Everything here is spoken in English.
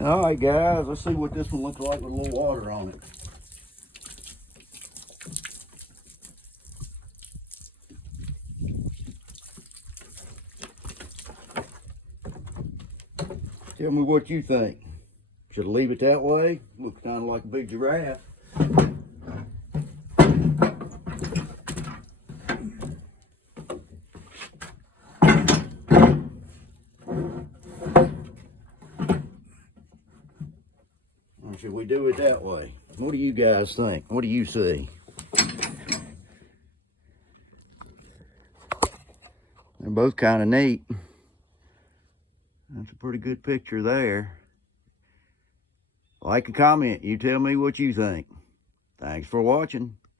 All right, guys, let's see what this one looks like with a little water on it. Tell me what you think. Should I leave it that way? Looks kind of like a big giraffe. Or should we do it that way? What do you guys think? What do you see? They're both kind of neat. That's a pretty good picture there. Like a comment. You tell me what you think. Thanks for watching.